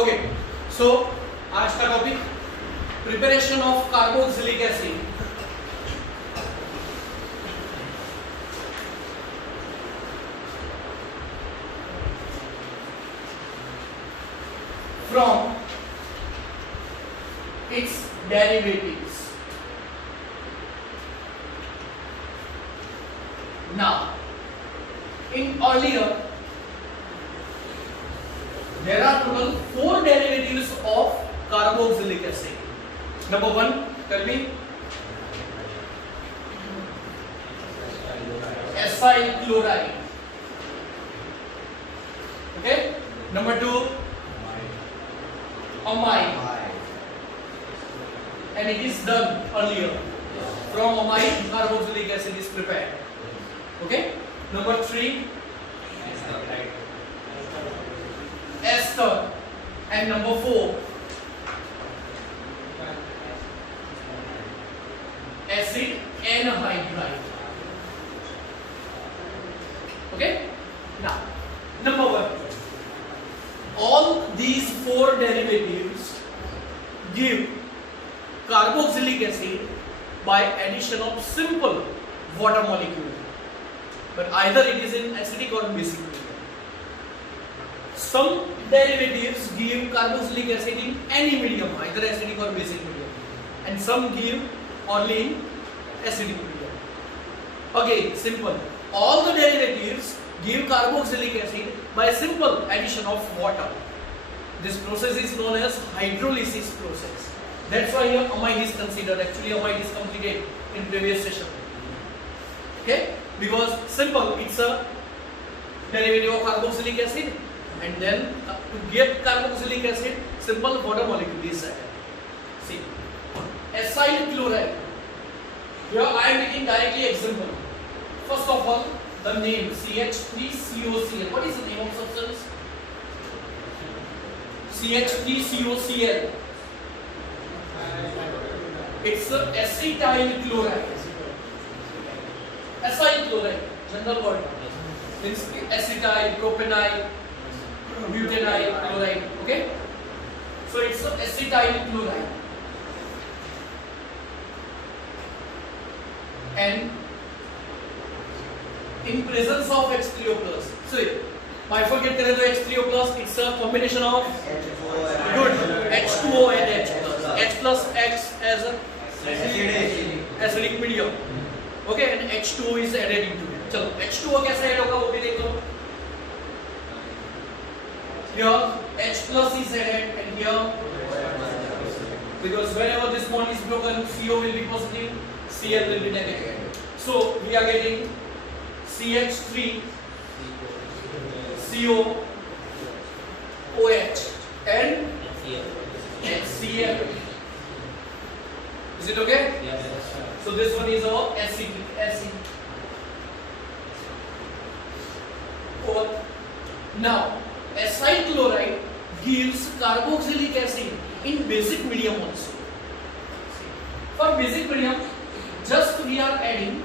Okay, सो आज का topic preparation of carboxylic acid. From its derivatives. Now, in earlier, there are total 4 derivatives of carboxylic acid. Number 1, tell me. Acyl chloride. Okay. Number 2, amide. And it is done earlier. From amide, carboxylic acid is prepared. Okay. Number 3, ester. And number 4, acid anhydride. Okay. Now, number 1, all these 4 derivatives give carboxylic acid by addition of simple water molecule, but either it is in acidic or basic medium. Some derivatives give carboxylic acid in any medium, either acidic or basic medium, and some give only in acidic medium. Again, simple. All the derivatives give carboxylic acid by simple addition of water. This process is known as hydrolysis process. That's why here amide is considered. Actually, amide is completed in previous session. Okay? Because simple, it's a derivative of carboxylic acid, and then to get carboxylic acid, simple water molecule is added. See, acyl chloride. Here I am taking directly example. First of all, the name CH3COCl. What is the name of substance? CH3COCl. It's acetyl chloride. Acyl chloride, general word. Means acetyl, propenyl, butenyl chloride. Okay? So it's acetyl chloride. And in presence of H3O plus, so bifurcate करें तो H3O plus, it's a combination of good H2O and H plus. H plus acts as a acidic medium. Okay, and H2O is added into it. चलो H2O कैसे add होगा वो भी देखो. Here H plus is added and here, because whenever this bond is broken, CO will be positive, Cl will be negative. So we are getting CH3 CO OH and HCl. Is it okay? Yes. So this one is our acetic acid. Now, acyl chloride gives carboxylic acid in basic medium also. For basic medium, just we are adding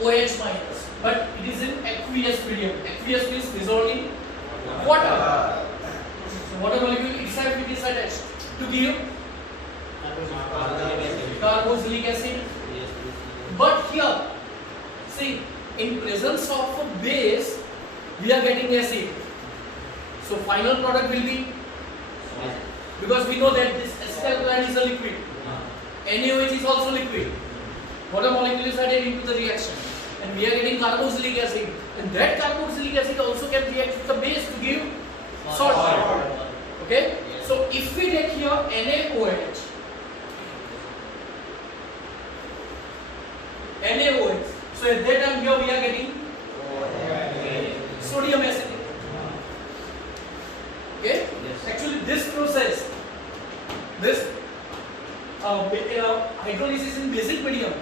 OH minus, but it is in aqueous medium. Aqueous means dissolved in water. So water molecule itself it is attached to give carboxylic acid. But here, see, in presence of a base, we are getting acid. So final product will be, because we know that this acetyl chloride is a liquid. NaOH is also liquid. Water molecule is added into the reaction, and we are getting carboxylic acid. And that carboxylic acid also can react with the base to give salt. Okay? So if we take here NaOH, so at that time here we are getting sodium acetate. Okay? Yes. Actually this process, this hydrolysis in basic medium,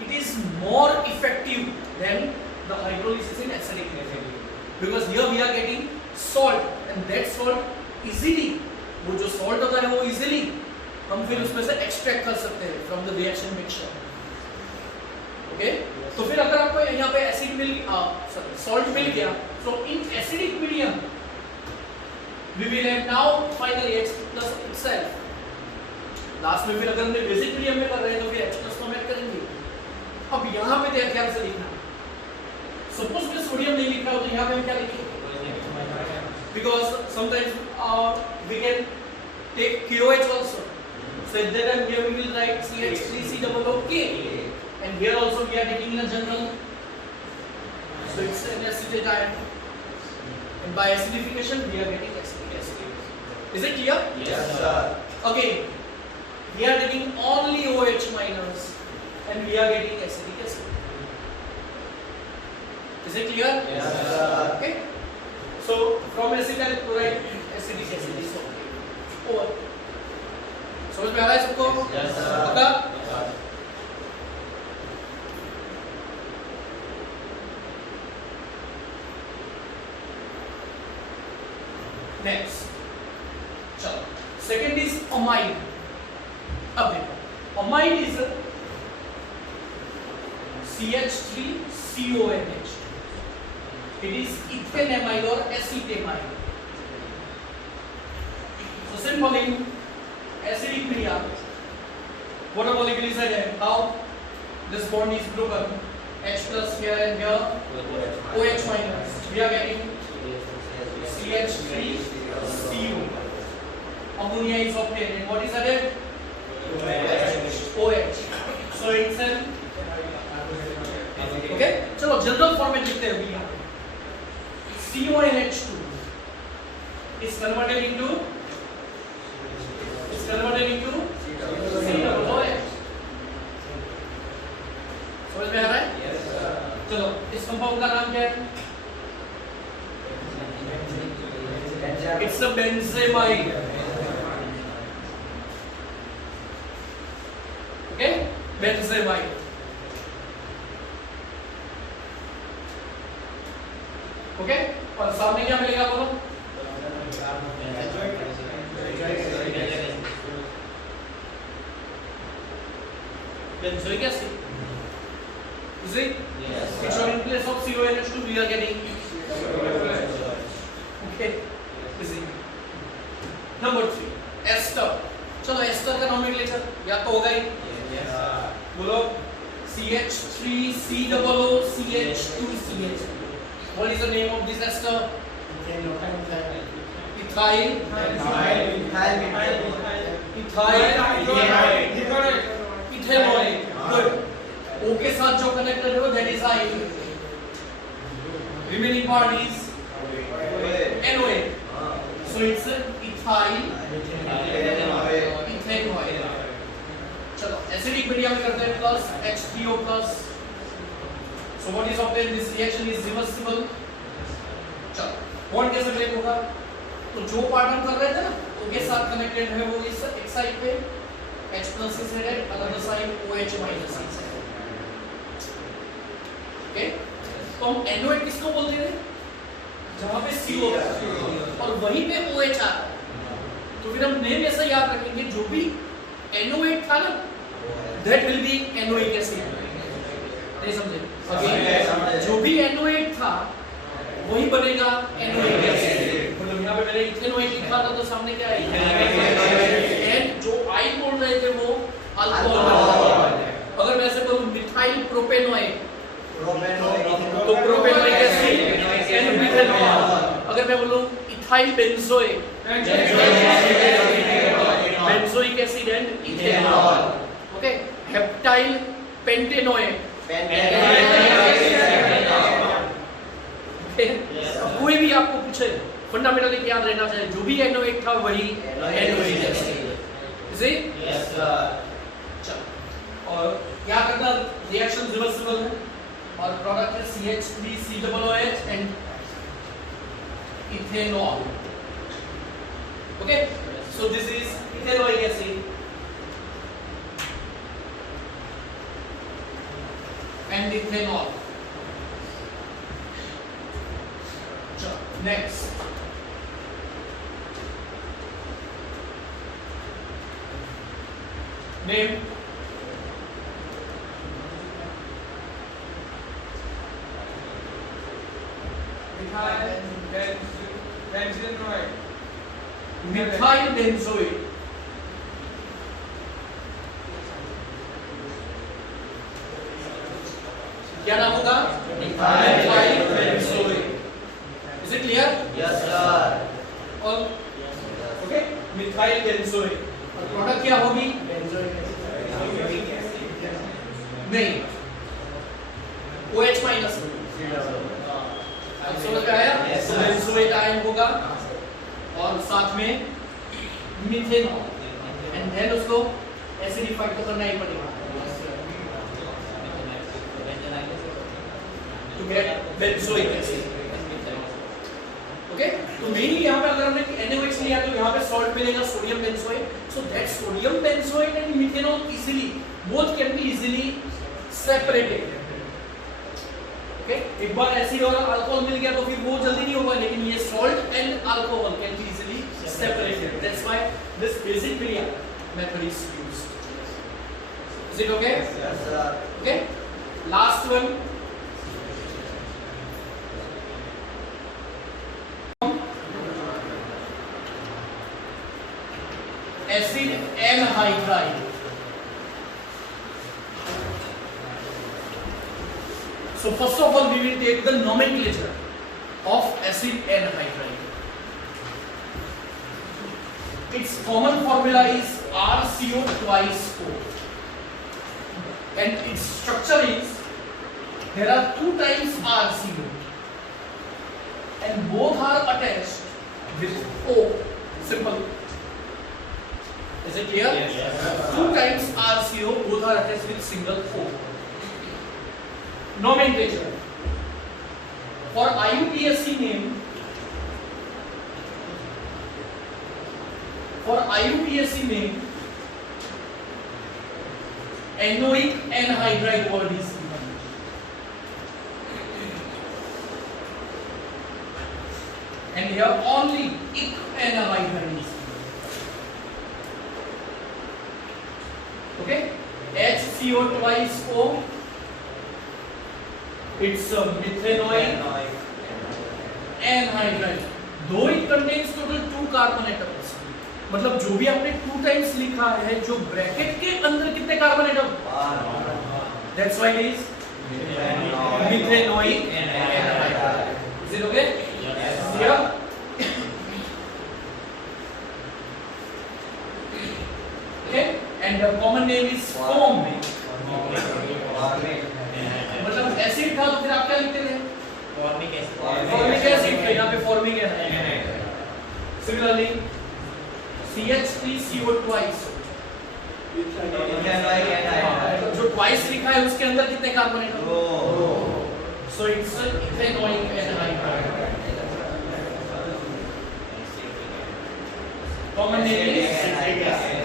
it is more effective than the hydrolysis in acidic medium, because here we are getting salt, and that salt easily, वो जो salt होता है वो easily हम फिर उसमें से extract कर सकते हैं from the reaction mixture. Okay? तो फिर अगर आपको यहाँ पे एसिड मिल सॉल्ट मिल गया, so in acidic medium we will have now finally x plus itself. Last में फिर अगर हमने बेसिक मीडियम में कर रहे हैं तो फिर h प्लस फॉर्मेट करेंगे. अब यहाँ पे देख ध्यान से लिखना. सपोज मैं सोडियम नहीं लिख रहा हूँ तो यहाँ पे हम क्या लिखेंगे? Because sometimes we can take KOH also. So at that time here we will write CH3COOK, and here also we are taking in a general. So it's an acetate ion, and by acidification we are getting acetic acid. Is it clear? Yes, sir. Okay. We are taking only OH minus and we are getting acetic acid. Is it clear? Yes, sir. Okay. So from acetyl chloride, acetic acid is okay. Over. समझ में आ रहा है सबको? Yes, sir. पक्का? Next. चलो. Second is amide. अब देखो amide is CH3CONH. It is ethanamide or acetamide. So simply acidic media, water molecule is added. How this bond is broken? H plus here and here OH minus. We are getting CH3CO. Ammonia is obtained. And what is added? OH. So it's an okay. चलो general format लिखते हैं अभी यहाँ पे. CONH2 is converted into COOH. समझ में आ रहा है? Yes, sir. चलो इस कंपाउंड का नाम क्या है? It's a benzamide. Okay, benzamide. Okay, और सामने क्या मिलेगा बोलो? Benzoic acid. Is it? Yes, Which sir. one in place of CONH2 we are getting? Okay. Is it? Number 3. Ester. चलो एस्टर का नोमेनक्लेचर या तो होगा ही. Yes, sir. बोलो CH3COOCH2CH. What is the name of this ester? Ethyl. Ethanoic. Good. O के साथ जो connected है that is I. Remaining part is NOA. So it's ethyl ethanoic. चलो एसिडिक मीडिया में करते हैं plus H3O plus. So what is obtained? This reaction is reversible. चलो bond कैसे ब्रेक होगा? तो जो पार्ट हम कर रहे थे ना O के साथ कनेक्टेड है वो इस एक साइड पे H plus is added, another side OH minus is added. Okay? तो हम NOH किसको बोलते हैं? जहाँ पे CO और वहीं पे OH आ रहा है. तो फिर हम नेम ऐसा याद रखेंगे जो भी NOH था ना, that will be NOic acid. नहीं समझे? Okay? जो भी NOH था, वही बनेगा NOic acid. मतलब यहाँ पे मैंने इथेनोइक लिखा था तो सामने क्या है? And जो I बोल रहे थे वो अल्कोहल. अगर मैं ऐसे बोलूँ मिथाइल प्रोपेनोइक तो प्रोपेनोइक एसिड एंड मिथेनॉल. अगर मैं बोलूँ ethyl benzoic benzoic acid and ethanol. Okay. Heptyl pentanoic कोई भी आपको पूछे फंडामेंटली याद रहना चाहिए जो भी NOH था वही NOH है. जी? Yes, sir. चलो और क्या करना रिएक्शन रिवर्सिबल है और प्रोडक्ट है CH3COOH and ethanol. Okay. So this is ethanoic acid and ethanol. Next. Name. Benzenoid. Methyl benzoate, क्या नाम होगा? Methyl benzoate. Is it clear? Yes, sir. और ओके, मिथाइल बेंजोएट और प्रोडक्ट क्या होगी? नहीं, OH माइनस। अब समझ में आया? Yes, sir. बेंजोएट आयन होगा और साथ में मीथेनॉल, एंड देन उसको एसिडिफाइड तो करना ही पड़ेगा to get benzoic acid. Okay, तो मेनली यहाँ पे अगर हमने NaOH लिया तो यहाँ पे सॉल्ट मिलेगा, sodium benzoate. So that sodium benzoate and methanol easily both can be easily separated. Okay, एक बार एसिड और अल्कोहल मिल गया तो फिर वो जल्दी नहीं होगा, लेकिन ये salt and alcohol can be easily separated. That's why this basic क्रिया method is used. Is it okay? Yes, sir. Okay, last one, acid anhydride. So first of all we will take the nomenclature of acid anhydride. Its common formula is RCO twice O, and its structure is there are 2 times RCO and both are attached with O. Simple. Is it clear? Yes, sir. 2 times RCO, both are attached with single O. Nomenclature. For IUPAC name, enoic anhydride word is given. And here only ic anhydride is given. Okay, HCO twice O, it's a methanoic anhydride. Though it contains total 2 carbon atoms, मतलब जो भी आपने 2 times लिखा है, जो bracket के अंदर कितने carbon atom? That's why it is methanoic anhydride. Is it okay? Yes. Here. Okay, and the common name is foam. मतलब एसिड था तो फिर आप क्या लिखते थे? Formic acid. तो यहाँ पे formic acid. Similarly, CH3CO twice. जो twice लिखा है उसके अंदर कितने carbon atom? So it's an ethanoic anhydride. Common name is citric acid.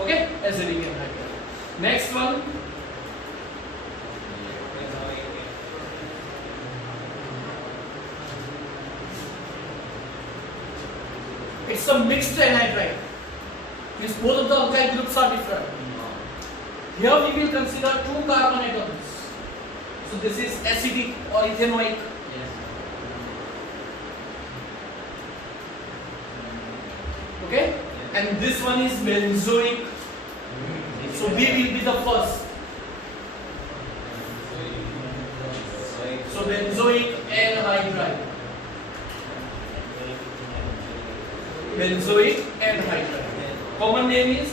Okay, acidic anhydride. Next one, it's a mixed anhydride. Means both of the alkyl groups are different. Here we will consider 2 carbon atoms. So this is acidic or ethanoic. Okay, and this one is benzoic. So B will be the first. So benzoic anhydride. Benzoic anhydride. Common name is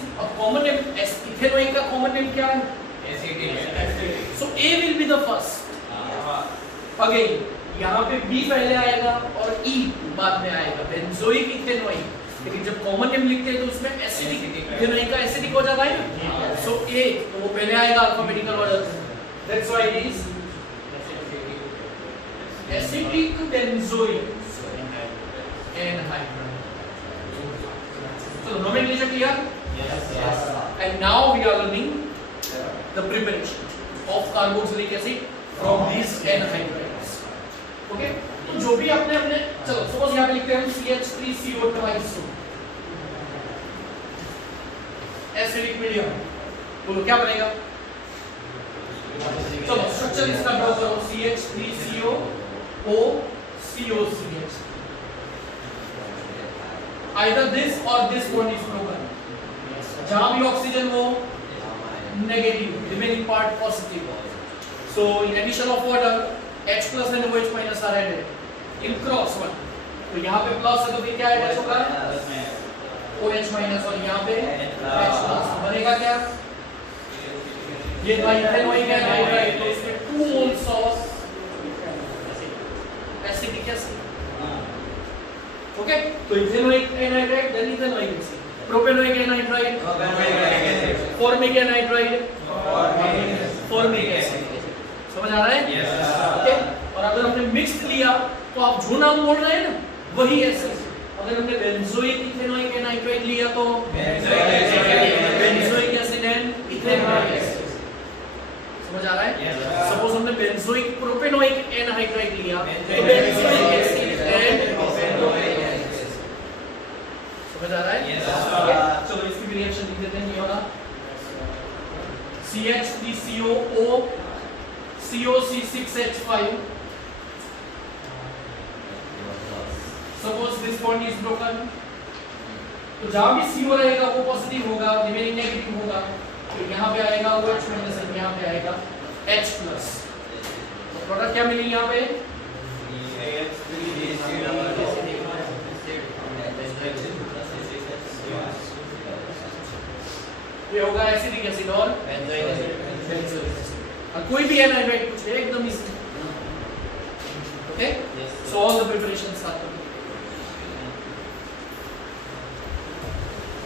ethanoic का common name क्या है? Acetic. So A will be the first. Again, यहाँ पे B पहले आएगा और E बाद में आएगा. Benzoic ethanoic. लेकिन जब कॉमन नेम लिखते हैं तो उसमें एसिडिक ethanoic का एसिडिक हो जाता है ना. So A तो वो पहले आएगा alphabetical order. That's why it is acidic benzoic anhydride. So nomenclature clear? Yes. And now we are learning the preparation of carboxylic acid from these anhydrides. Okay? तो जो भी आपने चलो सपोज यहाँ पे लिखते हैं CH3CO twice एसिडिक मीडियम, बोलो क्या बनेगा? चलो स्ट्रक्चर इसका ड्रॉ करो. CH3CO O COCH. Either this or this bond is broken. जहां भी ऑक्सीजन हो negative, remaining part positive. So in addition of water, H plus and OH minus are added in cross one. तो यहाँ पे plus है तो फिर क्या अटैच होगा? OH minus और यहाँ पे H plus. बनेगा क्या? ये इथेनॉइक एनहाइड्राइड, तो इसमें 2 moles of acetic acid. Okay, तो ethanoic anhydride then ethanoic acid, propanoic anhydride formic anhydride formic acid. समझ आ रहा है? ओके. और अगर हमने मिक्स्ड लिया तो आप जो नाम बोल रहे हैं ना वही एसिड. अगर हमने बेंजोइक इथेनॉइक एनहाइड्राइड लिया तो benzoic acid and ethanoic acid. समझ आ रहा है? सपोज हमने बेंजोइक प्रोपेनोइक एनहाइड्राइड लिया तो benzoic acid and propanoic acid. समझ आ रहा है? चलो इसकी भी रिएक्शन लिख देते हैं. ये वाला CH3COO COC6H5. Suppose this bond is broken. तो जहां भी CO रहेगा वो पॉजिटिव होगा, रिमेनिंग नेगेटिव होगा. तो यहाँ पे आएगा OH माइनस और यहाँ पे आएगा H प्लस. तो प्रोडक्ट क्या मिलेगी यहाँ पे? ये होगा एसिडिक एसिड और बेंजोइक एसिड. और कोई भी एनहाइड्राइड कुछ है एकदम easy. Okay, so all the preparations are